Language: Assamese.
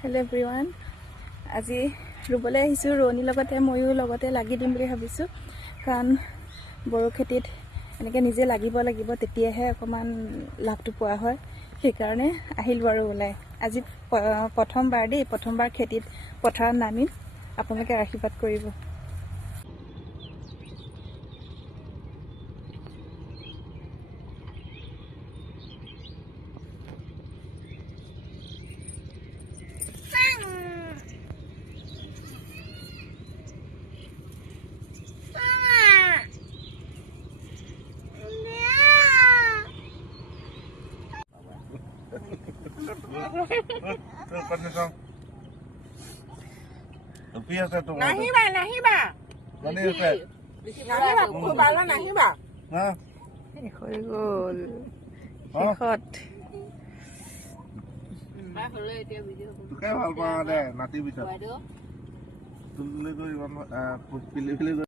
হেল্ল' এভৰিৱান, আজি ৰুবলৈ আহিছোঁ। ৰোৱনীৰ লগতে ময়ো লগতে লাগি দিম বুলি ভাবিছোঁ, কাৰণ বড়ো খেতিত এনেকৈ নিজে লাগিব লাগিব, তেতিয়াহে অকণমান লাভটো পোৱা হয়। সেইকাৰণে আহিলোঁ আৰু ওলাই। আজি প্ৰথমবাৰ খেতিত পথাৰত নামিম। আপোনালোকে আশীৰ্বাদ কৰিব। নাহিবা নাহিবা নাহিবা নাহিবা হৈ গ'ল শেষত। ভাল পাওঁ দে নাতি পিছত